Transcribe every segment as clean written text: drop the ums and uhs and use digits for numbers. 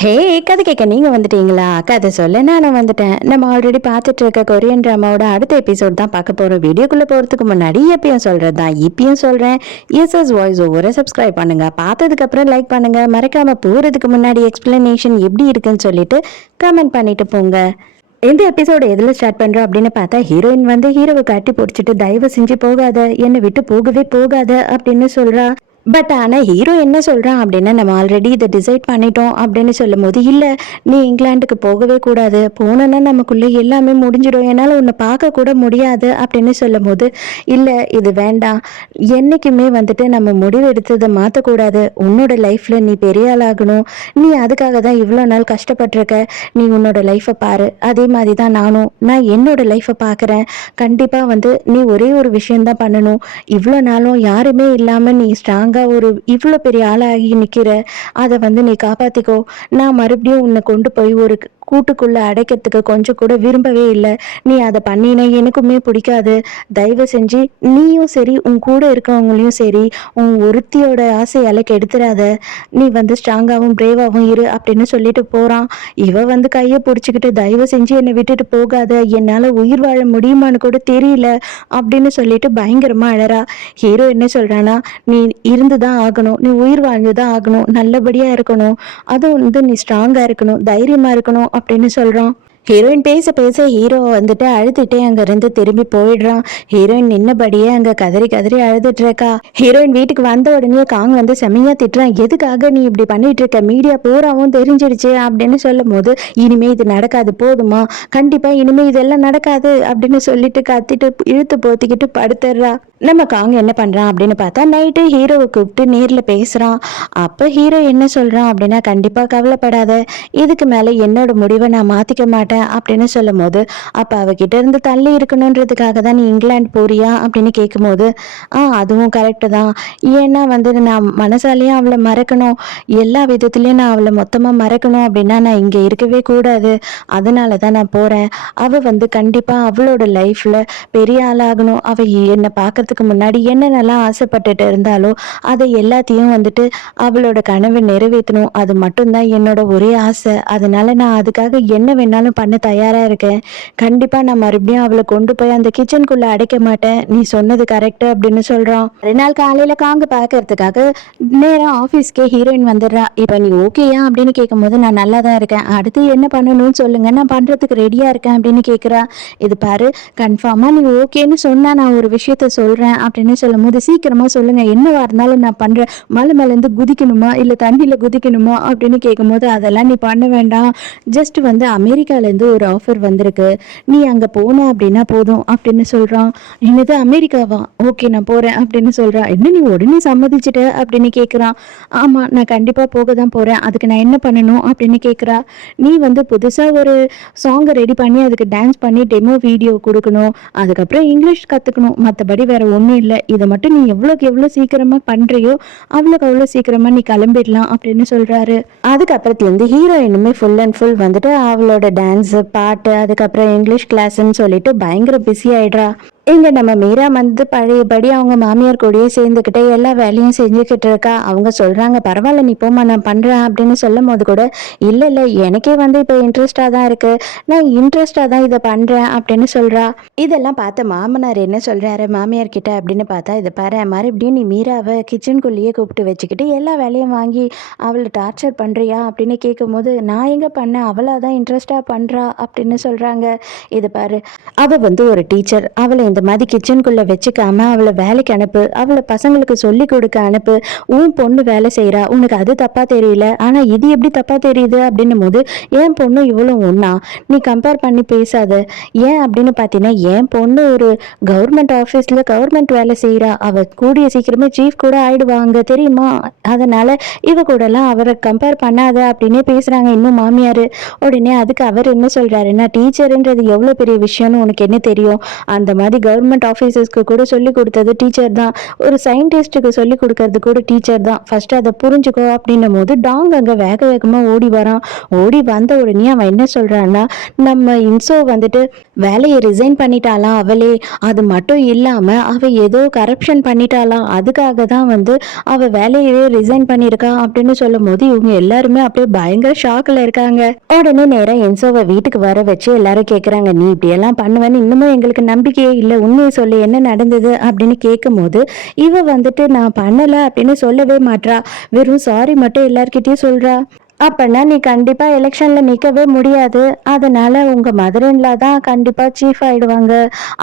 ஹே! கதை கேட்க நீங்க வந்துட்டீங்களா? கதை சொல்ல நானும் வந்துட்டேன். நம்ம ஆல்ரெடி பார்த்துட்டு இருக்க கொரியன் ட்ராமாவோட அடுத்த எபிசோட் தான் பார்க்க போறோம். வீடியோக்குள்ள போறதுக்கு முன்னாடி எப்பயும் சொல்றது தான். இப்பயும் சொல்றேன். எஸ்எஸ் வாய்ஸ் ஓவரை சப்ஸ்கிரைப் பண்ணுங்க. பார்த்ததுக்கு அப்புறம் லைக் பண்ணுங்க. மறக்காம போறதுக்கு முன்னாடி எக்ஸ்பிளனேஷன் எப்படி இருக்குன்னு சொல்லிட்டு கமெண்ட் பண்ணிட்டு போங்க. இந்த எபிசோடு எதுல ஸ்டார்ட் பண்றோம் அப்படின்னு பார்த்தா ஹீரோயின் வந்து ஹீரோவை கட்டி பிடிச்சிட்டு தயவு செஞ்சு போகாத, என்னை விட்டு போகவே போகாத அப்படின்னு சொல்றா. பட் ஆனா ஹீரோ என்ன சொல்றான் அப்படின்னா, நம்ம ஆல்ரெடி இதை டிசைட் பண்ணிட்டோம் அப்படின்னு சொல்லும் போது, இல்ல நீ இங்கிலாந்துக்கு போகவே கூடாது, போனோன்னா நமக்குள்ள எல்லாமே முடிஞ்சிடும், என்னால உன்னை பார்க்க கூட முடியாது அப்படின்னு சொல்லும் போது, இல்ல இது வேண்டாம், என்னைக்குமே வந்துட்டு நம்ம முடிவு எடுத்ததை மாற்றக்கூடாது, உன்னோட லைஃப்ல நீ பெரிய ஆளாகணும், நீ அதுக்காக தான் இவ்வளோ நாள் கஷ்டப்பட்டிருக்க, நீ உன்னோட லைஃப்பை பாரு, அதே மாதிரி தான் நான் என்னோட லைஃப்பை பார்க்குறேன், கண்டிப்பாக வந்து நீ ஒரே ஒரு விஷயந்தான் பண்ணணும், இவ்வளோ நாளும் யாருமே இல்லாமல் நீ ஸ்ட்ராங் ஒரு இவ்வளோ பெரிய ஆளாகி நிற்கிற, அதை வந்து நீ காப்பாற்றிக்கோ, நான் மறுபடியும் உன்னை கொண்டு போய் ஒரு கூட்டுக்குள்ளே அடைக்கிறதுக்கு கொஞ்சம் கூட விரும்பவே இல்லை, நீ அதை பண்ணினா எனக்குமே பிடிக்காது, தயவு செஞ்சு நீயும் சரி உன் கூட இருக்கவங்களையும் சரி உன் ஒருத்தியோட ஆசையால் கெடுத்துடாத, நீ வந்து ஸ்ட்ராங்காகவும் பிரேவாகவும் இரு அப்படின்னு சொல்லிட்டு போகிறான். இவ வந்து கையை பிடிச்சிக்கிட்டு தயவு செஞ்சு என்னை விட்டுட்டு போகாத, என்னால் உயிர் வாழ முடியுமான்னு கூட தெரியல அப்படின்னு சொல்லிட்டு பயங்கரமாக அழறா. ஹீரோ என்ன சொல்கிறான்னா, நீ இருந்து தான் ஆகணும், நீ உயிர் வாழ்ந்து தான் ஆகணும், நல்லபடியாக இருக்கணும், அதுவும் வந்து நீ ஸ்ட்ராங்காக இருக்கணும், தைரியமாக இருக்கணும் அப்படின்னு சொல்கிறான். ஹீரோயின் பேச பேச ஹீரோ வந்துட்டு அழுதுட்டே அங்கேருந்து திரும்பி போயிடுறான். ஹீரோயின் நின்னபடியே அங்கே கதறி கதறி அழுதுட்டு இருக்கா. ஹீரோயின் வீட்டுக்கு வந்த உடனே காங் வந்து செம்மையா திட்டுறான், எதுக்காக நீ இப்படி பண்ணிட்டு இருக்க, மீடியா பூராவும் தெரிஞ்சிடுச்சு அப்படின்னு சொல்லும் போது, இனிமே இது நடக்காது போதுமா, கண்டிப்பா இனிமே இதெல்லாம் நடக்காது அப்படின்னு சொல்லிட்டு கத்திட்டு இழுத்து போத்திக்கிட்டு படுத்துடுறா. நம்ம காங் என்ன பண்றான் அப்படின்னு பார்த்தா நைட்டு ஹீரோவை கூப்பிட்டு நேர்ல பேசுறான். அப்ப ஹீரோ என்ன சொல்றான் அப்படின்னா, கண்டிப்பா கவலைப்படாத, இதுக்கு மேல என்னோட முடிவை நான் மாத்திக்க மாட்டேன் அப்படின்னு சொல்லும் போது, அப்ப அவகிட்ட இருந்து தள்ளி இருக்கணுன்றதுக்காக தான் நீ இங்கிலாந்து போறியா அப்படின்னு கேட்கும்போது, அதுவும் கரெக்டு தான், ஏன்னா வந்து நான் மனசாலையும் அவளை மறக்கணும், எல்லா விதத்துலயும் நான் அவளை மொத்தமா மறக்கணும் அப்படின்னா நான் இங்க இருக்கவே கூடாது, அதனால தான் நான் போறேன், அவ வந்து கண்டிப்பா அவளோட லைஃப்ல பெரிய ஆளாகணும், அவ என்னை பார்க்கறதுக்கு முன்னாடி என்னென்னலாம் ஆசைப்பட்டுட்டு இருந்தாலோ அதை எல்லாத்தையும் வந்துட்டு அவளோட கனவை நிறைவேற்றணும், அது மட்டும்தான் என்னோட ஒரே ஆசை, அதனால நான் அதுக்காக என்ன வேணாலும் பண்ண தயாரா இருக்கேன், கண்டிப்பா நான் மறுபடியும் அவளை கொண்டு போய் அந்த கிச்சனுக்குள்ள அடைக்க மாட்டேன், நீ சொன்னது கரெக்ட் அப்படின்னு சொல்றான். ரெண்டு காலையில காங்க பாக்குறதுக்காக நேரம் ஆபீஸ்க்கே ஹீரோயின் வந்துடுறா. இப்ப நீ ஓகேயா அப்படின்னு கேட்கும் போது, நான் நல்லா தான் இருக்கேன், அடுத்து என்ன பண்ணணும்னு சொல்லுங்க, நான் பண்றதுக்கு ரெடியா இருக்கேன் அப்படின்னு கேட்குறா. இது பாரு, கன்ஃபார்மா நீ ஓகேன்னு சொன்னா நான் ஒரு விஷயத்த சொல்றேன் அப்படின்னு சொல்லும் போது, சீக்கிரமா சொல்லுங்க, என்னவா இருந்தாலும் நான் பண்றேன், மலை மேலேருந்து குதிக்கணுமா இல்ல தண்ணியில குதிக்கணுமா அப்படின்னு கேட்கும்போது, அதெல்லாம் நீ பண்ண வேண்டாம், ஜஸ்ட் வந்து அமெரிக்காலேருந்து ஒரு ஆஃபர் வந்திருக்கு, நீ அங்கே போன அப்படின்னா போதும் அப்படின்னு சொல்கிறான். என்னது அமெரிக்காவா, ஓகே நான் போகிறேன் அப்படின்னு சொல்கிறா. என்ன நீ உடனே சம்மதிச்சிட்ட அப்படின்னு கேட்குறான். ஆமாம் நான் கண்டிப்பாக போக தான் போகிறேன், அதுக்கு நான் என்ன பண்ணணும் அப்படின்னு கேட்குறா. நீ வந்து புதுசாக ஒரு சாங்கை ரெடி பண்ணி அதுக்கு டான்ஸ் பண்ணி டெமோ வீடியோ கொடுக்கணும், அதுக்கப்புறம் இங்கிலீஷ் கற்றுக்கணும், மற்றபடி வேற ஒன்றும் இல்லை, இதை மட்டும் நீ எவ்வளோக்கு எவ்வளோ சீக்கிரமாக பண்ணுறியோ அவ்வளோக்கு அவ்வளோ சீக்கிரமாக நீ கிளம்பிடலாம் அப்படின்னு சொல்கிறாரு. அதுக்கப்புறத்துலேருந்து ஹீரோயினுமே ஃபுல் அண்ட் ஃபுல் வந்துட்டு அவளோட டான்ஸு பாட்டு அதுக்கப்புறம் இங்கிலீஷ் கிளாஸ்ன்னு சொல்லிட்டு பயங்கர பிஸி ஆயிடுறா. இங்க நம்ம மீரா வந்து பழையபடி அவங்க மாமியார் கூடயே சேர்ந்துக்கிட்டே எல்லா வேலையும் செஞ்சுக்கிட்டு இருக்கா. அவங்க சொல்றாங்க, பரவாயில்ல நீ போமா நான் பண்றேன் அப்படின்னு சொல்லும் போது கூட, இல்ல இல்ல எனக்கே வந்து இப்போ இன்ட்ரெஸ்டா தான் இருக்கு, நான் இன்ட்ரெஸ்டா தான் இதை பண்றேன் அப்படின்னு சொல்றா. இதெல்லாம் பார்த்த மாமனார் என்ன சொல்றாரு மாமியார் கிட்ட அப்படின்னு பார்த்தா, இதை பாரு மறுபடியும் நீ மீராவை கிச்சனுக்குள்ளேயே கூப்பிட்டு வச்சுக்கிட்டு எல்லா வேலையும் வாங்கி அவளை டார்ச்சர் பண்றியா அப்படின்னு கேட்கும்போது, நான் எங்க பண்ணேன், அவளா தான் இன்ட்ரெஸ்டா பண்றா அப்படின்னு சொல்றாங்க. இது பாரு, அவ வந்து ஒரு டீச்சர், அவளை இந்த மாதிரி கிச்சனுக்குள்ள வச்சுக்காம அவளை வேலைக்கு அனுப்பு, அவளை பசங்களுக்கு சொல்லி கொடுக்க அனுப்பு, உன் பொண்ணு வேலை செய்யறா, உனக்கு அது தப்பா தெரியல, ஆனா இது எப்படி தப்பா தெரியுது அப்படின்னும் போது, என் பொண்ணு இவ்வளவு ஒன்னா, நீ கம்பேர் பண்ணி பேசாத, ஏன் அப்படின்னு பார்த்தீங்கன்னா என் பொண்ணு ஒரு கவர்மெண்ட் ஆஃபீஸில் கவர்மெண்ட் வேலை செய்கிறா, அவள் கூடிய சீக்கிரமே சீஃப் கூட ஆயிடுவாங்க தெரியுமா, அதனால இவ கூடலாம் அவரை கம்பேர் பண்ணாத அப்படின்னே பேசுகிறாங்க இன்னும் மாமியார். உடனே அதுக்கு அவர் என்ன சொல்கிறாருன்னா, டீச்சருன்றது எவ்வளோ பெரிய விஷயம்னு உனக்கு என்ன தெரியும், அந்த மாதிரி கவர்மெண்ட் ஆஃபீஸர்ஸ்க்கு கூட சொல்லி கொடுத்தது டீச்சர் தான், ஒரு சயின்டிஸ்ட்டுக்கு சொல்லி கொடுக்கறது கூட டீச்சர் தான், ஃபர்ஸ்ட் அதை புரிஞ்சுக்கோ அப்படின்னும் போது டாங் அங்கே வேக வேகமாக ஓடி வரான். ஓடி வந்த உடனே அவன் என்ன சொல்கிறான்னா, நம்ம இன்சோ வந்துட்டு வேலையை ரிசைன் பண்ணிட்டாலாம் அவளே, அது மட்டும் இல்லாமல் அவள் ஏதோ கரப்ஷன் பண்ணிட்டாலாம், அதுக்காக தான் வந்து அவள் வேலையவே ரிசைன் பண்ணியிருக்கா அப்படின்னு சொல்லும் போது இவங்க எல்லாருமே அப்படியே பயங்கர ஷாக்கில் இருக்காங்க. உடனே நேராக இன்சோவை வீட்டுக்கு வர வச்சு எல்லாரும் கேட்குறாங்க, நீ இப்படியெல்லாம் பண்ணுவேன்னு இன்னமும் எங்களுக்கு நம்பிக்கையே இல்லை, உண்மையை சொல்லி என்ன நடந்தது அப்படின்னு கேட்கும் போது இவ வந்துட்டு நான் பண்ணலை அப்படின்னு சொல்லவே மாட்றா, வெறும் சாரி மட்டும் எல்லார்கிட்டயும் சொல்றா. அப்பன்னா நீ கண்டிப்பா எலெக்ஷன்ல நிக்கவே முடியாது, அதனால உங்க மதர்-இன்-லா தான் கண்டிப்பா சீஃப் ஆயிடுவாங்க,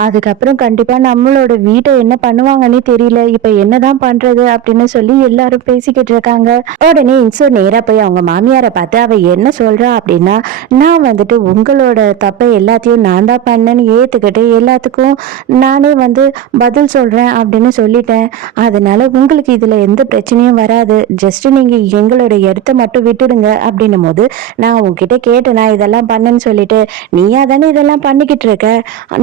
அதுக்கப்புறம் கண்டிப்பா நம்மளோட வீட்டை என்ன பண்ணுவாங்கன்னு தெரியல, இப்ப என்னதான் பண்றது அப்படின்னு சொல்லி எல்லாரும் பேசிக்கிட்டு இருக்காங்க. உடனே இன்சோ நேரா போய் அவங்க மாமியாரை பார்த்து அவ என்ன சொல்றா அப்படின்னா, நான் வந்துட்டு உங்களோட தப்பை எல்லாத்தையும் நான் தான் பண்ணேன்னு ஏத்துக்கிட்டு எல்லாத்துக்கும் நானே வந்து பதில் சொல்றேன் அப்படின்னு சொல்லிட்டேன், அதனால உங்களுக்கு இதுல எந்த பிரச்சனையும் வராது, ஜஸ்ட் நீங்க எங்களோட இடத்த மட்டும் விட்டுடுங்க அப்படின்னும் போது, நான் உன்கிட்ட கேட்டேனா இதெல்லாம் பண்ணுன்னு சொல்லிட்டு, நீயா தானே இதெல்லாம் பண்ணிக்கிட்டு இருக்க,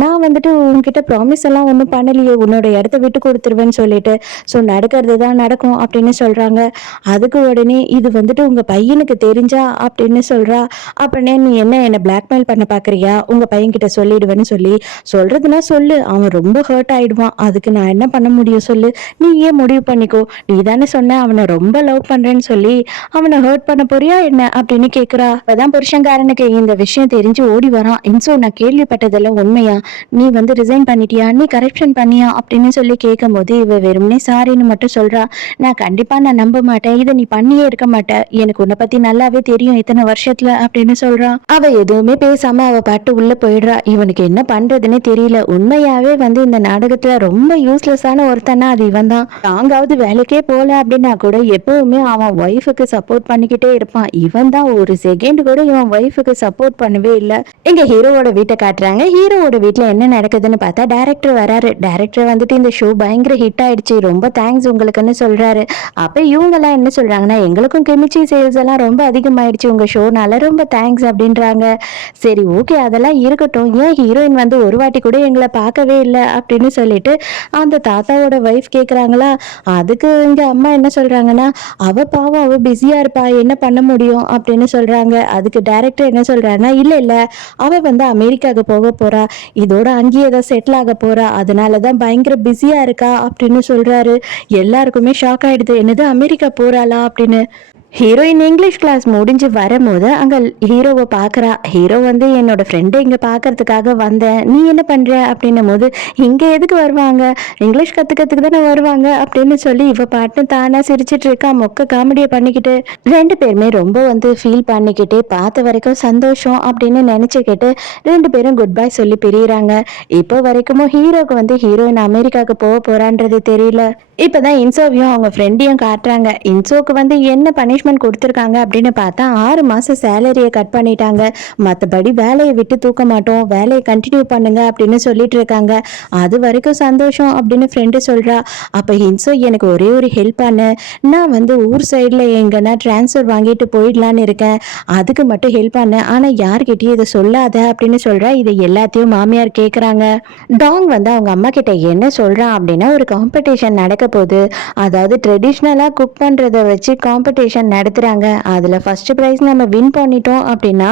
நான் வந்துட்டு உன்கிட்ட ப்ராமிஸ் எல்லாம் ஒன்றும் பண்ணலையே, உன்னோட இடத்த விட்டு கொடுத்துருவேன்னு சொல்லிட்டு, ஸோ நடக்கிறது தான் நடக்கும் அப்படின்னு சொல்றாங்க. அதுக்கு உடனே இது வந்துட்டு உங்க பையனுக்கு தெரிஞ்சா அப்படின்னு சொல்றா. அப்படின்னே நீ என்னை பிளாக்மெயில் பண்ண பாக்குறியா, உங்க பையன்கிட்ட சொல்லிடுவேன்னு சொல்லி, சொல்றதுன்னா சொல்லு, அவன் ரொம்ப ஹர்ட் ஆயிடுவான், அதுக்கு நான் என்ன பண்ண முடியும் சொல்லு, நீ ஏன் முடிவு பண்ணிக்கோ, நீ தானே சொன்ன அவனை ரொம்ப லவ் பண்றேன்னு சொல்லி, அவனை ஹர்ட் பண்ண போறியா என்ன அப்படின்னு கேக்குறா. அப்பதான் புருஷன்காரனுக்கு இந்த விஷயம் தெரிஞ்சு ஓடி வரான். இன்சோ நான் கேள்விப்பட்டதெல்லாம் உண்மையா, நீ வந்து ரிசைன் பண்ணிட்டியா, நீ கரெக்ஷன் பண்ணியா அப்படின்னு சொல்லி கேட்கும் போது இவ வெறுமனே சாரின்னு மட்டும் சொல்றா. நான் நம்ப மாட்டேன், இதை நீ பண்ணியே இருக்க மாட்டேன், எனக்கு உன்னை பத்தி நல்லாவே தெரியும் இத்தனை வருஷத்துல அப்படின்னு சொல்றான். அவ எதுவுமே பேசாம அவ பாட்டு உள்ள போயிடுறா. இவனுக்கு என்ன பண்றதுன்னே தெரியல. உண்மையாவே வந்து இந்த நாடகத்துல ரொம்ப யூஸ்லெஸ்ஸான ஒருத்தனா அது இவன் தான். நாங்காவது வேலைக்கே போல அப்படின்னா கூட எப்பவுமே அவன் ஒய்ஃபுக்கு சப்போர்ட் பண்ணிக்கிட்டே இருப்பான். இவன் தான் ஒரு செகண்ட் கூட இவன் ஒய்ஃபுக்கு சப்போர்ட் பண்ணவே இல்லை. இங்க ஹீரோவோட வீட்டை காட்டுறாங்க. ஹீரோவோட வீட்டுல என்ன நடக்குதுன்னு பார்த்தா டைரக்டர் வராரு. டைரக்டர் வந்துட்டு இந்த ஷோ பயங்கர ஹிட் ஆயிடுச்சு, ரொம்ப தேங்க்ஸ் உங்களுக்குன்னு சொல்றாரு. அப்ப இவங்க எல்லாம் என்ன சொல்றாங்கன்னா, எங்களுக்கும் கெமிஸ்ட்ரி சேல்ஸ் எல்லாம் ரொம்ப அதிகமாயிடுச்சு உங்க ஷோனால, ரொம்ப தேங்க்ஸ் அப்படின்றாங்க. சரி ஓகே அதெல்லாம் இருக்கட்டும், ஏன் ஹீரோயின் வந்து ஒரு வாட்டி கூட எங்களை பார்க்கவே இல்லை அப்படின்னு சொல்லிட்டு அந்த தாத்தாவோட ஒய்ஃப் கேக்குறாங்களா. அதுக்கு இங்க அம்மா என்ன சொல்றாங்கன்னா, அவ பாவம் அவ பிஸியா இருப்பா, என்ன பண்ண முடியும் அப்படின்னு சொல்றாங்க. அதுக்கு டைரக்டர் என்ன சொல்றாருன்னா, இல்ல இல்ல அவ வந்து அமெரிக்காவுக்கு போக போறா, இதோட அங்கேயே ஏதோ செட்டில் ஆக போறா, அதனாலதான் பயங்கர பிஸியா இருக்கா அப்படின்னு சொல்றாரு. எல்லாருக்குமே ஷாக் ஆயிடுது, என்னது அமெரிக்கா போறாளா அப்படின்னு. ஹீரோயின் இங்கிலீஷ் கிளாஸ் முடிஞ்சு வரும்போது அங்கே ஹீரோவை பார்க்குறா. ஹீரோ வந்து என்னோட ஃப்ரெண்டை இங்கே பார்க்கறதுக்காக வந்தேன், நீ என்ன பண்ணுற அப்படின்னும் போது, இங்கே எதுக்கு வருவாங்க, இங்கிலீஷ் கற்றுக்கிறதுக்கு தானே வருவாங்க அப்படின்னு சொல்லி இவ பாட்டு தானாக சிரிச்சிட்டு இருக்கா, மொக்க காமெடியை பண்ணிக்கிட்டு. ரெண்டு பேருமே ரொம்ப வந்து ஃபீல் பண்ணிக்கிட்டே பார்த்த வரைக்கும் சந்தோஷம் அப்படின்னு நினச்சிக்கிட்டு ரெண்டு பேரும் குட் பை சொல்லி பிரியிறாங்க. இப்போ வரைக்கும் ஹீரோக்கு வந்து ஹீரோயின் அமெரிக்காவுக்கு போக போகிறான்றது தெரியல. இப்போதான் இன்சோவையும் அவங்க ஃப்ரெண்டையும் காட்டுறாங்க. இன்சோக்கு வந்து என்ன பனிஷ்மெண்ட் கொடுத்துருக்காங்க அப்படின்னு பார்த்தா 6 மாதம் சேலரியை கட் பண்ணிட்டாங்க, மற்றபடி வேலையை விட்டு தூக்க மாட்டோம், வேலையை கண்டினியூ பண்ணுங்க அப்படின்னு சொல்லிட்டு இருக்காங்க. அது வரைக்கும் சந்தோஷம் அப்படின்னு ஃப்ரெண்டு சொல்கிறா. அப்போ இன்சோ எனக்கு ஒரே ஒரு ஹெல்ப் பண்ணு, நான் வந்து ஊர் சைடில் எங்கன்னா ட்ரான்ஸ்ஃபர் வாங்கிட்டு போயிடலான்னு இருக்கேன், அதுக்கு மட்டும் ஹெல்ப் பண்ணு, ஆனால் யார்கிட்டயும் இதை சொல்லாத அப்படின்னு சொல்கிறா. இதை எல்லாத்தையும் மாமியார் கேட்குறாங்க. டாங் வந்து அவங்க அம்மா கிட்ட என்ன சொல்கிறான் அப்படின்னா, ஒரு காம்படிஷன் நடக்க போது, அதாவது ட்ரெடிஷ்னலாக குக் பண்ணுறதை வச்சு காம்படிஷன் நடத்துகிறாங்க, அதில் ஃபர்ஸ்ட் ப்ரைஸ் நம்ம வின் பண்ணிட்டோம் அப்படின்னா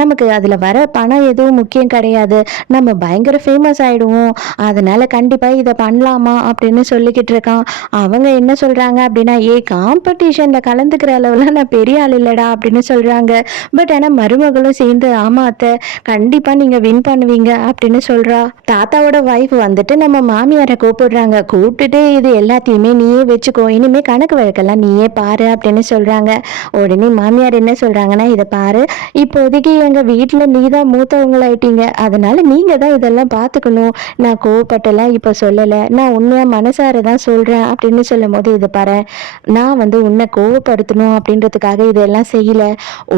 நமக்கு அதில் வர பணம் எதுவும் முக்கியம் கிடையாது, நம்ம பயங்கர ஃபேமஸ் ஆகிடுவோம், அதனால் கண்டிப்பாக இதை பண்ணலாமா அப்படின்னு சொல்லிக்கிட்டு இருக்கான். அவங்க என்ன சொல்கிறாங்க அப்படின்னா, காம்படிஷனில் கலந்துக்கிற அளவுலாம் நான் பெரிய ஆள் இல்லைடா அப்படின்னு சொல்கிறாங்க. பட் ஆனால் மருமகளும் சேர்ந்து ஆமா அத்தை கண்டிப்பாக நீங்கள் வின் பண்ணுவீங்க அப்படின்னு சொல்கிறா. தாத்தாவோட ஒய்ஃப் வந்துட்டு நம்ம மாமியாரை கூப்பிடுறாங்க. கூப்பிட்டுட்டு இது எல்லாத்தையுமே நீயே வச்சுக்கோ, இனிமே கணக்கு வழக்கெல்லாம் நீயே பாரு அப்படின்னு சொல்றாங்க. உடனே மாமியார் என்ன சொல்றாங்கன்னா, இதை பாரு, இப்போதைக்கு எங்க வீட்டுல நீ தான் மூத்தவங்களாயிட்டீங்க, அதனால நீங்க தான் இதெல்லாம் பார்த்துக்கணும், நான் கோவப்பட்டெல்லாம் இப்போ சொல்லலை, நான் உண்மையா மனசார தான் சொல்றேன் அப்படின்னு சொல்லும் போது, இதை பாரு, நான் வந்து உன்னை கோவப்படுத்தணும் அப்படின்றதுக்காக இதெல்லாம் செய்யல,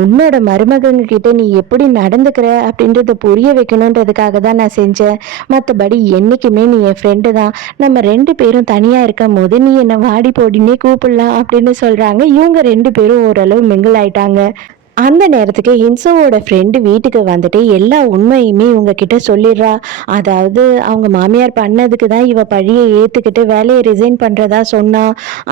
உன்னோட மருமகங்க கிட்ட நீ எப்படி நடந்துக்கிற அப்படின்றத புரிய வைக்கணுன்றதுக்காக தான் நான் செஞ்சேன், மற்றபடி என்னைக்குமே நீ என் ஃப்ரெண்டு தான், நம்ம ரெண்டு பேரும் தனியா இருக்கும் போது நீ என்ன வாடி போடினே கூப்பிடலாம் அப்படின்னு சொல்றாங்க. இவங்க ரெண்டு பேரும் ஓரளவு மிங்கிள் ஆயிட்டாங்க. அந்த நேரத்துக்கு ஹின்சோவோட ஃப்ரெண்டு வீட்டுக்கு வந்துட்டு எல்லா உண்மையுமே இவங்க கிட்ட சொல்லிடுறா. அதாவது அவங்க மாமியார் பண்ணதுக்கு தான் இவ பழிய ஏத்துக்கிட்டு வேலையை ரிசைன் பண்றதா சொன்னா.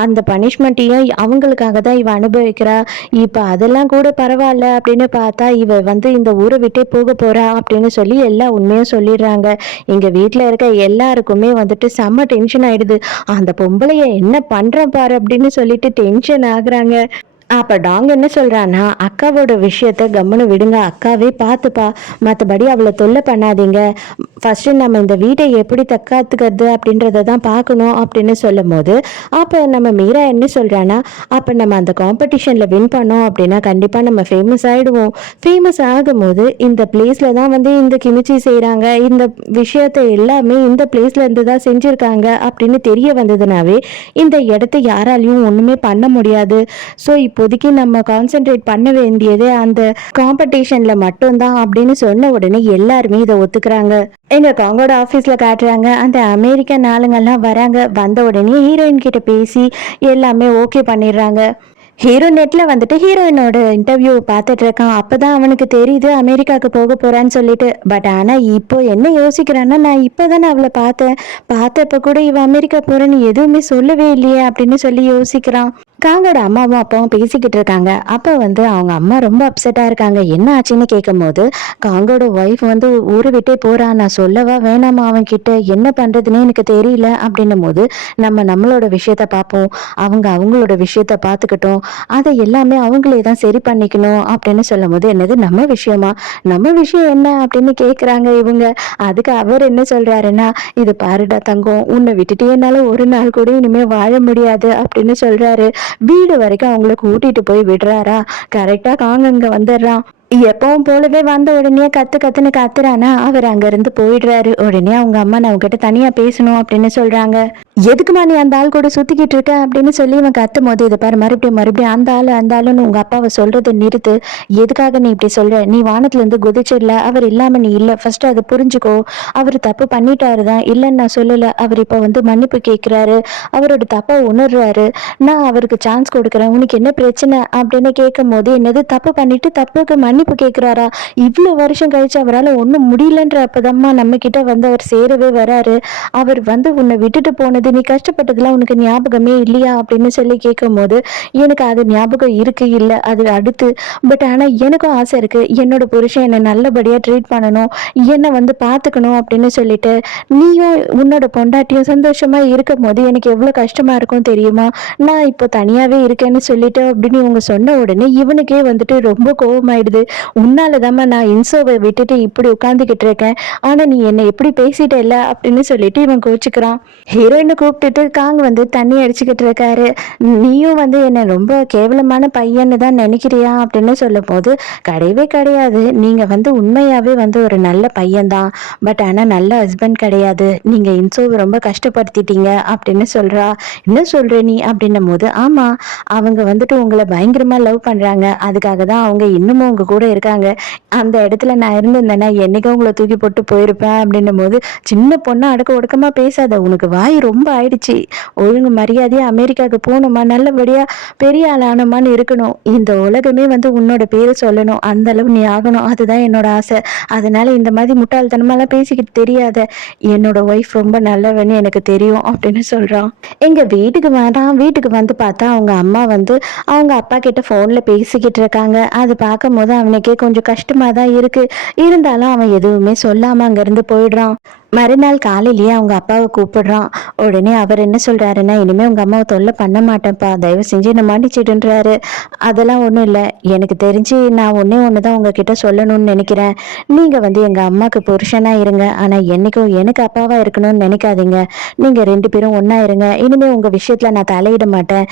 அந்த பனிஷ்மெண்ட்டையும் அவங்களுக்காக தான் இவ அனுபவிக்கிறா. இப்ப அதெல்லாம் கூட பரவாயில்ல அப்படின்னு பார்த்தா இவ வந்து இந்த ஊரை விட்டே போக போறா அப்படின்னு சொல்லி எல்லா உண்மையும் சொல்லிடுறாங்க. எங்க வீட்டுல இருக்க எல்லாருக்குமே வந்துட்டு செம்ம டென்ஷன் ஆயிடுது. அந்த பொம்பளைய என்ன பண்றேன் பாரு அப்படின்னு சொல்லிட்டு டென்ஷன் ஆகுறாங்க. அப்ப டாங் என்ன சொல்றான்னா, அக்காவோட விஷயத்த கம்முனு விடுங்க. அக்காவே பார்த்துப்பா. மத்தபடி அவள தொல்ல பண்ணாதீங்க. ஃபர்ஸ்ட்டு நம்ம இந்த வீட்டை எப்படி தற்காத்துக்கிறது அப்படின்றத தான் பார்க்கணும் அப்படின்னு சொல்லும்போது, அப்ப நம்ம மீரா என்ன சொல்றான்னா, அப்ப நம்ம அந்த காம்படிஷன்ல வின் பண்ணோம் அப்படின்னா கண்டிப்பா நம்ம ஃபேமஸ் ஆயிடுவோம். ஃபேமஸ் ஆகும்போது இந்த பிளேஸ்ல தான் வந்து இந்த கிமிச்சி செய்றாங்க. இந்த விஷயத்த எல்லாமே இந்த பிளேஸ்ல இருந்து தான் செஞ்சிருக்காங்க அப்படின்னு தெரிய வந்ததுனாவே, இந்த இடத்த யாராலயும் ஒண்ணுமே பண்ண முடியாது. ஸோ இப்போதைக்கு நம்ம கான்சென்ட்ரேட் பண்ண வேண்டியது அந்த காம்படிஷன்ல மட்டும்தான் அப்படின்னு சொன்ன உடனே எல்லாருமே இதை ஒத்துக்கிறாங்க. எங்க காங்கோட ஆஃபீஸ்ல காட்டுறாங்க. அந்த அமெரிக்கன் ஆளுங்கெல்லாம் வராங்க. வந்த உடனே ஹீரோயின் கிட்ட பேசி எல்லாமே ஓகே பண்ணிடுறாங்க. ஹீரோ நெட்ல வந்துட்டு ஹீரோயினோட இன்டர்வியூ பார்த்துட்டு இருக்கான். அப்பதான் அவனுக்கு தெரியுது அமெரிக்காவுக்கு போக போறான்னு சொல்லிட்டு. பட் ஆனா இப்போ என்ன யோசிக்கிறான்னா, நான் இப்போதானே அவளை பார்த்தேன். பார்த்தப்ப கூட இவ அமெரிக்கா போறேன்னு எதுவுமே சொல்லவே இல்லையே அப்படின்னு சொல்லி யோசிக்கிறான். காங்கோட அம்மாவும் அப்பாவும் பேசிக்கிட்டு இருக்காங்க. அப்போ வந்து அவங்க அம்மா ரொம்ப அப்செட்டா இருக்காங்க. என்ன ஆச்சுன்னு கேட்கும்போது, காங்கோட ஒய்ஃப் வந்து ஊரை விட்டே போறா. நான் சொல்லவா வேணாமா அவன் கிட்ட, என்ன பண்றதுன்னே எனக்கு தெரியல அப்படின்னும் போது, நம்ம நம்மளோட விஷயத்த பார்ப்போம், அவங்க அவங்களோட விஷயத்த பார்த்துக்கிட்டோம், அதை எல்லாமே அவங்களே தான் சரி பண்ணிக்கணும் அப்படின்னு சொல்லும் போது, என்னது நம்ம விஷயமா, நம்ம விஷயம் என்ன அப்படின்னு கேட்குறாங்க இவங்க. அதுக்கு அவர் என்ன சொல்றாருன்னா, இது பாருடா தங்கம், உன்னை விட்டுட்டு என்னால ஒரு நாள் கூட இனிமே வாழ முடியாது அப்படின்னு சொல்றாரு. வீடு வரைக்கும் அவங்கள கூட்டிட்டு போய் விடுறாரா. கரெக்டா காங்க வந்துடுறான். எப்பவும் போலவே வந்த உடனே கத்து கத்துன்னு கத்துறானா. அவர் அங்க இருந்து போயிடுறாரு. உடனே அவங்க அம்மா நான் உங்ககிட்ட தனியா பேசணும் அப்படின்னு சொல்றாங்க. எதுக்குமா நீ அந்த ஆள் கூட சுத்திக்கிட்டு இருக்க அப்படின்னு சொல்லி இவன் கத்தும் போது, இதை பாரு மறுபடியும் மறுபடியும் அந்த ஆளுன்னு உங்க அப்பாவை சொல்றதை நிறுத்து. எதுக்காக நீ இப்படி சொல்ற? நீ வானத்துல இருந்து குதிச்சிடல, அவர் இல்லாம நீ இல்ல. ஃபர்ஸ்ட் அதை புரிஞ்சுக்கோ. அவர் தப்பு பண்ணிட்டாரு தான், இல்லைன்னு நான் சொல்லல. அவர் இப்ப வந்து மன்னிப்பு கேட்கிறாரு, அவரோட தப்பை உணர்றாரு. நான் அவருக்கு சான்ஸ் கொடுக்குறேன், உனக்கு என்ன பிரச்சனை அப்படின்னு கேட்கும் போது, என்னது தப்பு பண்ணிட்டு தப்புக்கு மன்னிப்பு கேட்கிறாரா? இவ்வளவு வருஷம் கழிச்சு அவரால் ஒன்றும் முடியலன்ற அப்பதம்மா நம்ம கிட்ட வந்து அவர் சேரவே வராரு. அவர் வந்து உன்னை விட்டுட்டு போனது, நீ கஷ்டப்பட்டதுலாம் உனக்கு ஞாபகமே இல்லையா அப்படின்னு சொல்லி கேட்கும் போது, எனக்கு அது ஞாபகம் இருக்கு, இல்லை அது அடுத்து. பட் ஆனால் எனக்கும் ஆசை இருக்கு, என்னோட புருஷன் என்னை நல்லபடியாக ட்ரீட் பண்ணணும், என்னை வந்து பார்த்துக்கணும் அப்படின்னு சொல்லிட்டு, நீயும் உன்னோட பொண்டாட்டியும் சந்தோஷமா இருக்கும் போது எனக்கு எவ்வளோ கஷ்டமா இருக்கும் தெரியுமா? நான் இப்போ தனியாவே இருக்கேன்னு சொல்லிட்டு அப்படின்னு இவங்க சொன்ன உடனே இவனுக்கே வந்துட்டு ரொம்ப கோவமாயிடுது. உன்னாலதாம்மா நான் இன்சோவை விட்டுட்டு இப்படி உட்காந்துக்கிட்டு இருக்கேன், ஆனா நீ என்னை எப்படி பேசிட்டல அப்படின்னு சொல்லிட்டு இவன் கோச்சுக்கிறான். ஹீரோயினை கூப்பிட்டுட்டு காங்க வந்து தண்ணி அடிச்சுக்கிட்டு இருக்காரு. நீயும் வந்து என்னை ரொம்ப கேவலமான பையன்னு தான் நினைக்கிறியா அப்படின்னு சொல்லும் போது, கிடையவே கிடையாது, நீங்க வந்து உண்மையாவே வந்து ஒரு நல்ல பையன்தான், பட் ஆனா நல்ல ஹஸ்பண்ட் கிடையாது, நீங்க இன்சோவை ரொம்ப கஷ்டப்படுத்திட்டீங்க அப்படின்னு சொல்றா. என்ன சொல்ற நீ அப்படின்னும் போது, ஆமா அவங்க வந்துட்டு உங்களை பயங்கரமா லவ் பண்றாங்க, அதுக்காக தான் அவங்க இன்னமும் உங்க கூட இருக்காங்க. அந்த இடத்துல நான் இருந்திருந்தேன்னா என்னைக்கும் உங்களை தூக்கி போட்டு போயிருப்பேன் அப்படின்னும் போது, சின்ன பொண்ணு அடக்க ஒடுக்கமா பேசாத, உனக்கு வாய் ரொம்ப ஆயிடுச்சு, ஒழுங்கு மரியாதையா அமெரிக்காவுக்கு போகணுமா, நல்லபடியா பெரிய ஆளானமான்னு இருக்கணும், இந்த உலகமே வந்து உன்னோட பேரை சொல்லணும், அந்த அளவு நீ ஆகணும், அதுதான் என்னோட ஆசை. அதனால இந்த மாதிரி முட்டாள்தனமாலாம் பேசிக்கிட்டு தெரியாத, என்னோட ஒய்ஃப் ரொம்ப நல்லவன்னு எனக்கு தெரியும் அப்படின்னு சொல்றான். எங்க வீட்டுக்கு வரான். வீட்டுக்கு வந்து பார்த்தா அவங்க அம்மா வந்து அவங்க அப்பா கிட்ட ஃபோன்ல பேசிக்கிட்டு இருக்காங்க. அது பார்க்கும்போது அவனுக்கே கொஞ்சம் கஷ்டமா தான் இருக்கு. இருந்தாலும் அவன் எதுவுமே சொல்லாம அங்கிருந்து போயிடுறான். மறுநாள் காலையிலேயே அவங்க அப்பாவை கூப்பிடுறான். உடனே அவர் என்ன சொல்றாருன்னா, இனிமே உங்க அம்மாவை தொல்லை பண்ண மாட்டேன்ப்பா, தயவு செஞ்சு என்ன மன்னிச்சிடுன்றாரு. அதெல்லாம் ஒன்றும் இல்லை, எனக்கு தெரிஞ்சு நான் ஒன்று தான் உங்ககிட்ட சொல்லணும்னு நினைக்கிறேன். நீங்க வந்து எங்க அம்மாவுக்கு புருஷனா இருங்க, ஆனா என்னைக்கும் எனக்கு அப்பாவா இருக்கணும்னு நினைக்காதீங்க. நீங்க 2 பேரும் ஒண்ணா இருங்க. இனிமே உங்க விஷயத்துல நான் தலையிட மாட்டேன்.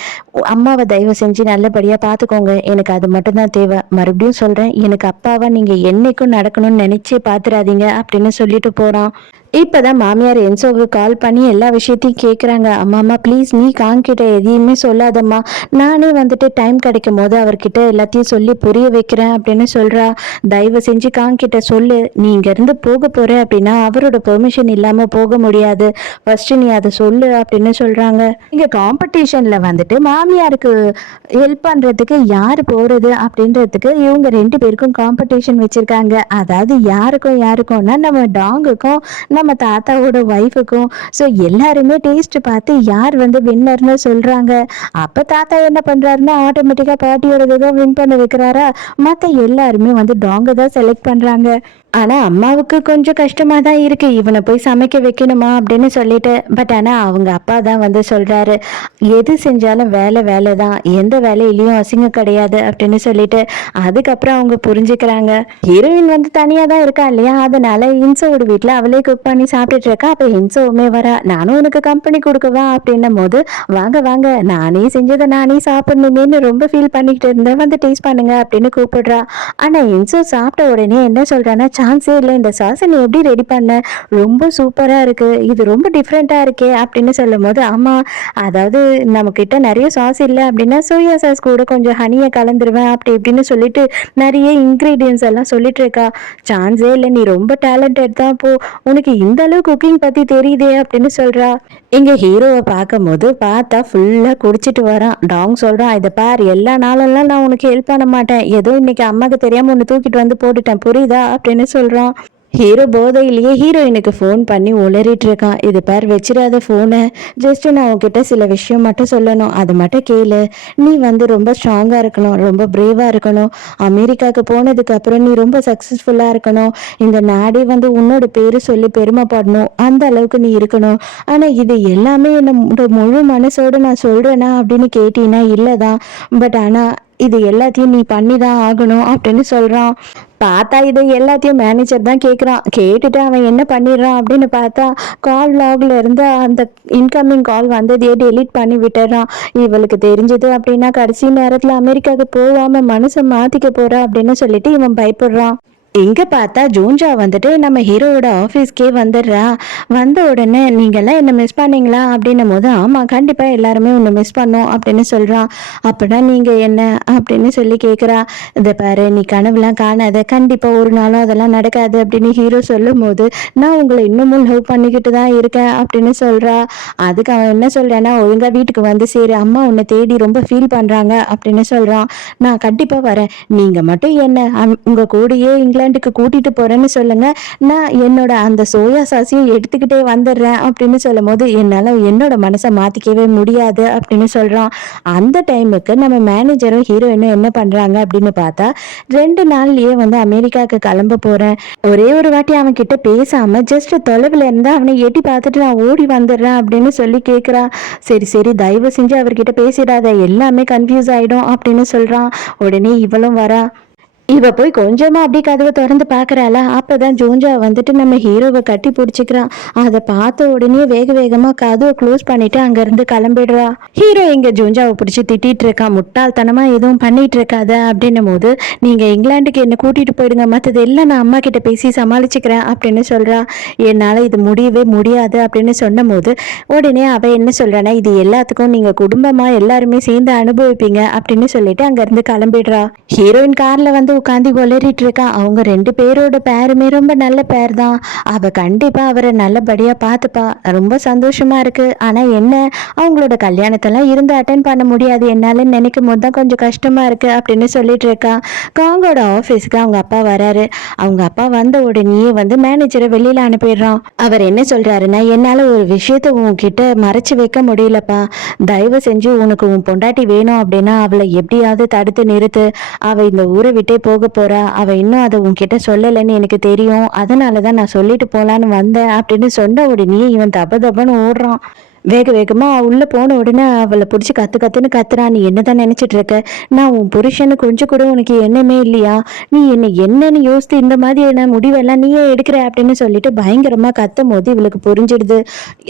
அம்மாவை தயவு செஞ்சு நல்லபடியா பார்த்துக்கோங்க, எனக்கு அது மட்டும்தான் தேவை. மறுபடியும் சொல்றேன், எனக்கு அப்பாவா நீங்க என்னைக்கும் நடக்கணும்னு நினைச்சே பார்த்துடாதீங்க அப்படின்னு சொல்லிட்டு போறான். இப்பதான் மாமியார் என்சோவுக்கு கால் பண்ணி எல்லா விஷயத்தையும் கேட்குறாங்க. அம்மா ப்ளீஸ் நீ காங்கிட்ட எதையுமே சொல்லாதம்மா, நானே வந்துட்டு டைம் கிடைக்கும் போது அவர்கிட்ட எல்லாத்தையும் சொல்லி புரிய வைக்கிறேன் அப்படின்னு சொல்றா. தயவு செஞ்சு காங்கிட்ட சொல்லு, நீ இங்கேருந்து போக போற அப்படின்னா அவரோட பெர்மிஷன் இல்லாமல் போக முடியாது, ஃபர்ஸ்ட் நீ அதை சொல்லு அப்படின்னு சொல்றாங்க. இங்க காம்படிஷன்ல வந்துட்டு மாமியாருக்கு ஹெல்ப் பண்றதுக்கு யார் போறது அப்படின்றதுக்கு இவங்க 2 பேருக்கும் காம்படிஷன் வச்சிருக்காங்க. அதாவது யாருக்கும்னா நம்ம டாங்குக்கும் நம்ம தாத்தாவோட ஒய்ஃபுக்கும். ஸோ எல்லாருமே டேஸ்ட் பார்த்து யார் வந்து வின்னர்னு சொல்றாங்க. அப்ப தாத்தா என்ன பண்றாருன்னா ஆட்டோமேட்டிக்கா பாட்டியோட தான் வின் பண்ண வைக்கிறாரா, மற்ற எல்லாருமே வந்து டாங்கை தான் செலக்ட் பண்றாங்க. ஆனா அம்மாவுக்கு கொஞ்சம் கஷ்டமா தான் இருக்கு, இவனை போய் சமைக்க வைக்கணுமா அப்படின்னு சொல்லிட்டு. பட் ஆனா அவங்க அப்பா தான் வந்து சொல்றாரு, எது செஞ்சாலும் வேலை வேலை தான், எந்த வேலையிலயும் அசிங்கம் கிடையாது அப்படின்னு சொல்லிட்டு. அதுக்கப்புறம் அவங்க புரிஞ்சுக்கிறாங்க. ஹீரோயின் வந்து தனியா தான் இருக்கா இல்லையா, அதனால இன்சோவோட வீட்டுல அவளே குக் பண்ணி சாப்பிட்டுட்டு இருக்கா. அப்ப இன்சோவுமே வரா, நானும் உனக்கு கம்பெனி கொடுக்கவா அப்படின்னும் போது, வாங்க வாங்க நானே செஞ்சதை நானே சாப்பிடணுமேனு ரொம்ப ஃபீல் பண்ணிக்கிட்டு இருந்தேன், வந்து டேஸ்ட் பண்ணுங்க அப்படின்னு கூப்பிடுறா. ஆனா இன்சோ சாப்பிட்ட உடனே என்ன சொல்றான்னா, சான்ஸே இல்லை, இந்த சாஸை நீ எப்படி ரெடி பண்ண, ரொம்ப சூப்பரா இருக்கு, இது ரொம்ப டிஃப்ரெண்டா இருக்கே அப்படின்னு சொல்லும் போது, ஆமா அதாவது நம்ம கிட்ட நிறைய சாஸ் இல்லை அப்படின்னா சோயா சாஸ் கூட கொஞ்சம் ஹனியை கலந்துருவேன் அப்படி இப்படின்னு சொல்லிட்டு நிறைய இன்கிரீடியன்ஸ் எல்லாம் சொல்லிட்டு இருக்கா. சான்ஸே இல்லை, நீ ரொம்ப டேலண்டட் தான் போ, உனக்கு இந்த அளவு குக்கிங் பத்தி தெரியுதே அப்படின்னு சொல்றா. இங்க ஹீரோவை பார்க்கும் போது பார்த்தா ஃபுல்லா குடிச்சிட்டு வரான். டாங் சொல்றான், இதை பார், எல்லா நாளெல்லாம் நான் உனக்கு ஹெல்ப் பண்ண மாட்டேன், ஏதோ இன்னைக்கு அம்மாக்கு தெரியாம உன்னை தூக்கிட்டு வந்து போட்டுட்டேன் புரியுதா அப்படின்னு சொல்றான். ஹீரோ போதையிலேயே ஹீரோயினுக்கு ஃபோன் பண்ணி உளறிட்டு இருக்கான். இது பார், வச்சிடாத ஃபோனை, ஜஸ்ட் நான் உன்கிட்ட சில விஷயம் மட்டும் சொல்லணும், அது மட்டும் கேளு. நீ வந்து ரொம்ப ஸ்ட்ராங்காக இருக்கணும், ரொம்ப பிரேவாக இருக்கணும், அமெரிக்காவுக்கு போனதுக்கு அப்புறம் நீ ரொம்ப சக்ஸஸ்ஃபுல்லாக இருக்கணும், இந்த நாடே வந்து உன்னோட பேரு சொல்லி பெருமைப்படணும், அந்த அளவுக்கு நீ இருக்கணும். ஆனால் இது எல்லாமே என்னோட முழு மனசோடு நான் சொல்கிறேனா அப்படின்னு கேட்டீங்கன்னா இல்லை தான், பட் ஆனால் இது எல்லாத்தையும் நீ பண்ணி தான் ஆகணும் அப்படின்னு சொல்கிறான். பார்த்தா இதை எல்லாத்தையும் மேனேஜர் தான் கேட்குறான். கேட்டுட்டு அவன் என்ன பண்ணிடுறான் அப்படின்னு பார்த்தா, கால் லாக்ல இருந்து அந்த இன்கமிங் கால் வந்ததையே டெலீட் பண்ணி விட்டுறான். இவளுக்கு தெரிஞ்சது அப்படின்னா கடைசி நேரத்தில் அமெரிக்காவுக்கு போகாம மனசை மாற்றிக்க போறா அப்படின்னு சொல்லிட்டு இவன் பயப்படுறான். இங்க பார்த்தா ஜூன்ஜா வந்துட்டு நம்ம ஹீரோவோட ஆஃபீஸ்க்கே வந்துடுறா. வந்த உடனே நீங்கெல்லாம் என்ன மிஸ் பண்ணீங்களா அப்படின்னும் போது, ஆமா கண்டிப்பா எல்லாருமே உன்னை மிஸ் பண்ணோம் அப்படின்னு சொல்றான். அப்படின்னா நீங்க என்ன அப்படின்னு சொல்லி கேட்குறா. இதை பாரு, நீ கனவுலாம் காணாத, கண்டிப்பா ஒரு நாளும் அதெல்லாம் நடக்காது அப்படின்னு ஹீரோ சொல்லும் போது, நான் உங்களை இன்னமும் லவ் பண்ணிக்கிட்டு தான் இருக்கேன் அப்படின்னு சொல்றா. அதுக்கு அவன் என்ன சொல்றான்னா, ஒழுங்கா வீட்டுக்கு வந்து சரி, அம்மா உன்னை தேடி ரொம்ப ஃபீல் பண்றாங்க அப்படின்னு சொல்றான். நான் கண்டிப்பா வரேன், நீங்க மட்டும் என்ன உங்க கூடயே இங்கிலாந்துக்கு கூட்டிட்டு போறேன்னு சொல்லுங்க, நான் என்னோட அந்த சோயா சாஸையும் எடுத்துக்கிட்டே வந்துடுறேன் அப்படின்னு சொல்லும் போது, என்னால என்னோட மனசை மாத்திக்கவே முடியாது அப்படின்னு சொல்றான். அந்த டைமுக்கு நம்ம மேனேஜரும் ஹீரோயினும் என்ன பண்றாங்க அப்படின்னு பார்த்தா, 2 நாள்லயே வந்து அமெரிக்காவுக்கு கிளம்ப போறேன், ஒரே ஒரு வாட்டி அவன் கிட்ட பேசாம ஜஸ்ட் தொலைவில் இருந்தா அவனை எட்டி பார்த்துட்டு நான் ஓடி வந்துடுறேன் அப்படின்னு சொல்லி கேட்குறா. சரி சரி, தயவு செஞ்சு அவர்கிட்ட பேசிடாத, எல்லாமே கன்ஃபியூஸ் ஆயிடும் அப்படின்னு சொல்றான். உடனே இவளும் வரா. இவ போய் கொஞ்சமா அப்படியே கதவை திறந்து பாக்குறாளா, அப்பதான் ஜோஞ்சா வந்துட்டு நம்ம ஹீரோவை கட்டி பிடிச்சிக்கிறான். அதை பார்த்த உடனே வேக வேகமா கதவை க்ளோஸ் பண்ணிட்டு அங்க இருந்து கிளம்பிடுறா. ஹீரோ இங்க ஜோஞ்சாவை பிடிச்சி திட்டிட்டு இருக்கான், முட்டாள்தனமா எதுவும் பண்ணிட்டு இருக்காத அப்படின்னும் போது, நீங்க இங்கிலாந்துக்கு என்ன கூட்டிட்டு போயிடுங்க, மற்றது எல்லாம் நான் அம்மா கிட்ட பேசி சமாளிச்சுக்கிறேன் அப்படின்னு சொல்றா. என்னால இது முடியவே முடியாது அப்படின்னு சொன்ன போது, உடனே அவ என்ன சொல்றானா, இது எல்லாத்துக்கும் நீங்க குடும்பமா எல்லாருமே சேர்ந்து அனுபவிப்பீங்க அப்படின்னு சொல்லிட்டு அங்க இருந்து கிளம்பிடுறா. ஹீரோயின் கார்ல வந்து உட்காந்து உளறிட்டு இருக்கா. அவங்க 2 பேரோட பேருமே ரொம்ப நல்ல பேர் தான், அவ கண்டிப்பா அவரை நல்லபடியா பார்த்துப்பா, ரொம்ப சந்தோஷமா இருக்கு. ஆனா என்ன, அவங்களோட கல்யாணத்தெல்லாம் இருந்து அட்டன் பண்ண முடியாது என்னால நினைக்கும் போது தான் கொஞ்சம் கஷ்டமா இருக்கு அப்படின்னு சொல்லிட்டு இருக்கா. காங்கோட ஆஃபீஸுக்கு அவங்க அப்பா வராரு. அவங்க அப்பா வந்த உடனேயே வந்து மேனேஜரை வெளியில அனுப்பிடுறான். அவர் என்ன சொல்றாருன்னா, என்னால ஒரு விஷயத்த உன்கிட்ட மறைச்சு வைக்க முடியலப்பா, தயவு செஞ்சு உனக்கு உன் பொண்டாட்டி வேணும் அப்படின்னா அவளை எப்படியாவது தடுத்து நிறுத்து, அவ இந்த ஊரை விட்டே போக போறா, அவ இன்னும் அதை உன்கிட்ட சொல்லலைன்னு எனக்கு தெரியும், அதனாலதான் நான் சொல்லிட்டு போலான்னு வந்தேன் அப்படின்னு சொன்ன உடனே இவன் தப தபன்னு ஓடுறான். வேக வேகமா உள்ள போன உடனே அவளை பிடிச்சி கத்துன்னு கத்துறான். நீ என்னதான் நினைச்சிட்டு இருக்க, நான் உன் புருஷனு கொஞ்சம் கூட உனக்கு எண்ணமே இல்லையா, நீ என்னன்னு யோசித்து இந்த மாதிரியான முடிவெல்லாம் நீயே எடுக்கிற அப்படின்னு சொல்லிட்டு பயங்கரமா கத்தும் போது இவளுக்கு புரிஞ்சிடுது,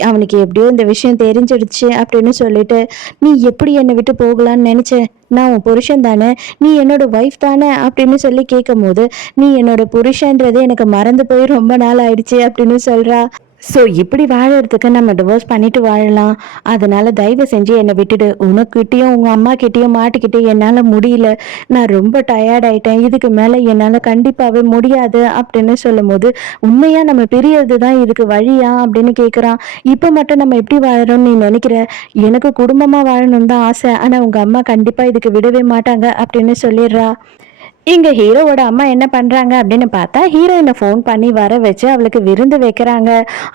அவனுக்கு எப்படியோ இந்த விஷயம் தெரிஞ்சிடுச்சு அப்படின்னு சொல்லிட்டு, நீ எப்படி என்னை விட்டு போகலான்னு நினைச்ச, நான் உன் புருஷன் தானே, நீ என்னோட ஒய்ஃப் தானே அப்படின்னு சொல்லி கேட்கும் போது, நீ என்னோட புருஷன்றது எனக்கு மறந்து போய் ரொம்ப நாள் ஆயிடுச்சு அப்படின்னு சொல்றா. ஸோ இப்படி வாழறதுக்கு நம்ம டிவோர்ஸ் பண்ணிட்டு வாழலாம். அதனால தயவு செஞ்சு என்னை விட்டுடு. உனக்கிட்டயும் உங்க அம்மா கிட்டயும் மாட்டிக்கிட்டு என்னால முடியல. நான் ரொம்ப டயர்ட் ஆயிட்டேன். இதுக்கு மேல என்னால கண்டிப்பாவே முடியாது அப்படின்னு சொல்லும்போது, உண்மையா நம்ம பிரியறது தான் இதுக்கு வழியா அப்படின்னு கேட்குறான். இப்ப மட்டும் நம்ம எப்படி வாழறோம்னு நீ நினைக்கிற? எனக்கு குடும்பமா வாழணும்னு தான் ஆசை. ஆனா உங்க அம்மா கண்டிப்பா இதுக்கு விடவே மாட்டாங்க அப்படின்னு சொல்லிடுறா. இங்க ஹீரோவோட அம்மா என்ன பண்றாங்க அப்படின்னு பார்த்தா, ஹீரோயின ஃபோன் பண்ணி வர வச்சு அவளுக்கு விருந்து வைக்கிறாங்க.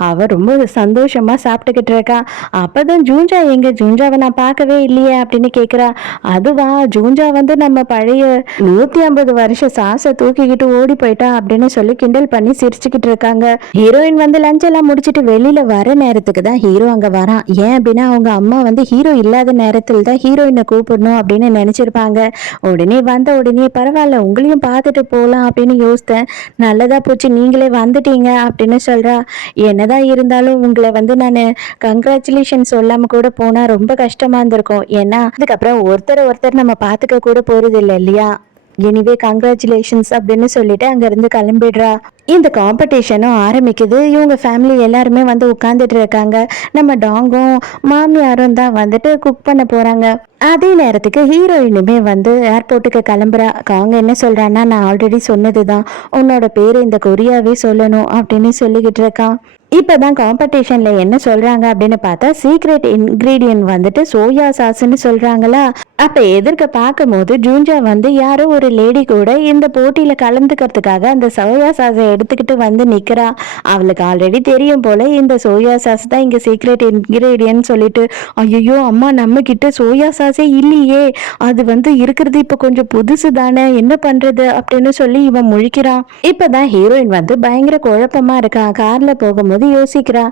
அவ ரொம்ப சந்தோஷமா சாப்பிட்டுக்கிட்டு இருக்கா. அப்பதான் ஜூஞ்சா எங்க? ஜூஞ்சாவ நான் பார்க்கவே இல்லையே அப்படின்னு கேட்கிறா. அதுவா, ஜூஞ்சா வந்து நம்ம பழைய 150 வருஷ சாச தூக்கிக்கிட்டு ஓடி போயிட்டா அப்படின்னு சொல்லி கிண்டல் பண்ணி சிரிச்சுக்கிட்டு இருக்காங்க. ஹீரோயின் வந்து லஞ்ச் எல்லாம் முடிச்சிட்டு வெளியில வர நேரத்துக்கு தான் ஹீரோ அங்க வரான். ஏன் அப்படின்னா அவங்க அம்மா வந்து ஹீரோ இல்லாத நேரத்தில் தான் ஹீரோயினை கூப்பிடணும் அப்படின்னு நினைச்சிருப்பாங்க. உடனே வந்த உடனே பரவாயில்ல உங்களையும் பார்த்துட்டு போகலாம் அப்படின்னு யோசித்தேன். நல்லதா போச்சு நீங்களே வந்துட்டீங்க அப்படின்னு சொல்றா. என்னதான் இருந்தாலும் உங்களை வந்து நான் கங்க்ராச்சுலேஷன் சொல்லாம கூட போனா ரொம்ப கஷ்டமா இருந்திருக்கும். ஏன்னா அதுக்கப்புறம் ஒருத்தர் ஒருத்தர் நம்ம பார்த்துக்க கூட போறது இல்லை இல்லையா? எனிவே கங்க்ராச்சுலேஷன்ஸ் அப்படின்னு சொல்லிட்டு அங்கிருந்து கிளம்பிடுறா. இந்த காம்படிஷனும் ஆரம்பிக்குது. இவங்க ஃபேமிலி எல்லாருமே வந்து உட்காந்துட்டு இருக்காங்க. நம்ம டாங்கும் மாமியாரும் தான் வந்துட்டு குக் பண்ண போறாங்க. அதே நேரத்துக்கு ஹீரோயினுமே வந்து ஏர்போர்ட்டுக்கு கிளம்புறா. அவங்க என்ன சொல்றான்னா, நான் ஆல்ரெடி சொன்னதுதான், உன்னோட பேரு இந்த கொரியாவே சொல்லணும் அப்படின்னு சொல்லிக்கிட்டு இருக்கான். இப்பதான் காம்படிஷன்ல என்ன சொல்றாங்க அப்படின்னு பார்த்தா, சீக்ரெட் இன்கிரீடியன்ட் வந்துட்டு சோயா சாஸ்ன்னு சொல்றாங்களா. அப்ப எதிர்க்க பார்க்கும்போது ஜூஞ்சா வந்து யாரோ ஒரு லேடி கூட இந்த போட்டியில கலந்துக்கிறதுக்காக அந்த சோயா சாஸை எடுத்துக்கிட்டு வந்து நிக்கிறா. அவளுக்கு ஆல்ரெடி தெரியும் போல இந்த சோயா சாஸ் தான் இங்க சீக்ரெட் இன்கிரீடியன்ட் சொல்லிட்டு. ஐயோ அம்மா, நம்ம கிட்ட சோயா சாஸே இல்லையே, அது வந்து இருக்கிறது இப்ப கொஞ்சம் புதுசு தானே, என்ன பண்றது அப்படின்னு சொல்லி இவன் முழிக்கிறான். இப்பதான் ஹீரோயின் வந்து பயங்கர குழப்பமா இருக்கா. கார்ல போகும்போது யோசிக்கிறா,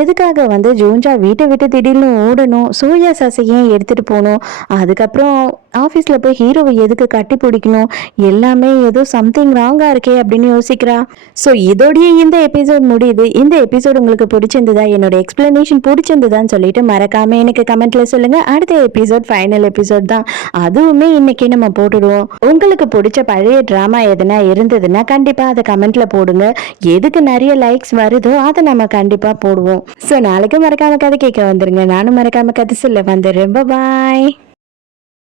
எதுக்காக வந்து ஜூஞ்சா வீட்டை விட்டு திடீர்னு ஓடணும், சோயா சாஸை ஏன் எடுத்துட்டு போகணும், அதுக்கப்புறம் ஆஃபீஸில் போய் ஹீரோவை எதுக்கு கட்டி பிடிக்கணும், எல்லாமே ஏதோ சம்திங் ராங்காக இருக்கே அப்படின்னு யோசிக்கிறா. ஸோ இதோடய இந்த எபிசோட் முடியுது. இந்த எபிசோட் உங்களுக்கு பிடிச்சிருந்ததா, என்னோட எக்ஸ்பிளனேஷன் பிடிச்சிருந்ததான்னு சொல்லிட்டு மறக்காம எனக்கு கமெண்ட்ல சொல்லுங்க. அடுத்த எபிசோட் ஃபைனல் எபிசோட் தான், அதுவுமே இன்னைக்கு நம்ம போட்டுடுவோம். உங்களுக்கு பிடிச்ச பழைய ட்ராமா எதுனா இருந்ததுன்னா கண்டிப்பாக அதை கமெண்ட்ல போடுங்க. எதுக்கு நிறைய லைக்ஸ் வருதோ அதை நம்ம கண்டிப்பாக போடுவோம். ஸோ நாளைக்கு மறக்காம கதை கேட்க வந்துருங்க. நானும் மறக்காம கதை சொல்ல வந்துடுறேன். பாய்.